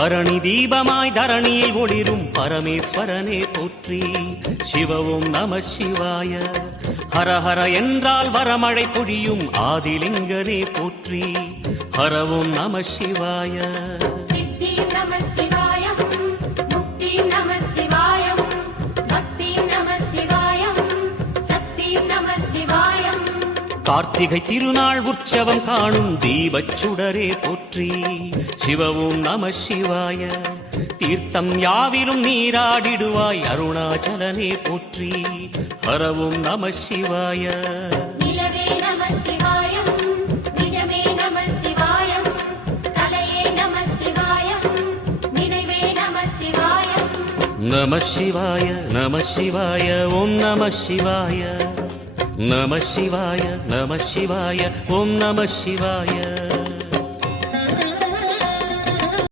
பரணி தீபமாய் தரணியில் ஒளிரும் பரமேஸ்வரனே போற்றி. சிவ ஓம் நம சிவாய. ஹரஹர என்றால் வரமழை பொழியும் ஆதிலிங்கனே போற்றி. ஹர ஓம் நம சிவாய. கார்த்திகை திருநாள் உற்சவம் காணும் தீபச் சுடரே போற்றி. சிவ ஓம் நம சிவாய. தீர்த்தம் யாவிலும் நீராடிடுவாய் அருணாச்சலனே போற்றி. ஹர ஓம் நம சிவாய. நம சிவாய நம சிவாய ஓம் நம சிவாய. நம சிவாய நம சிவாய ஓம் நம சிவாய.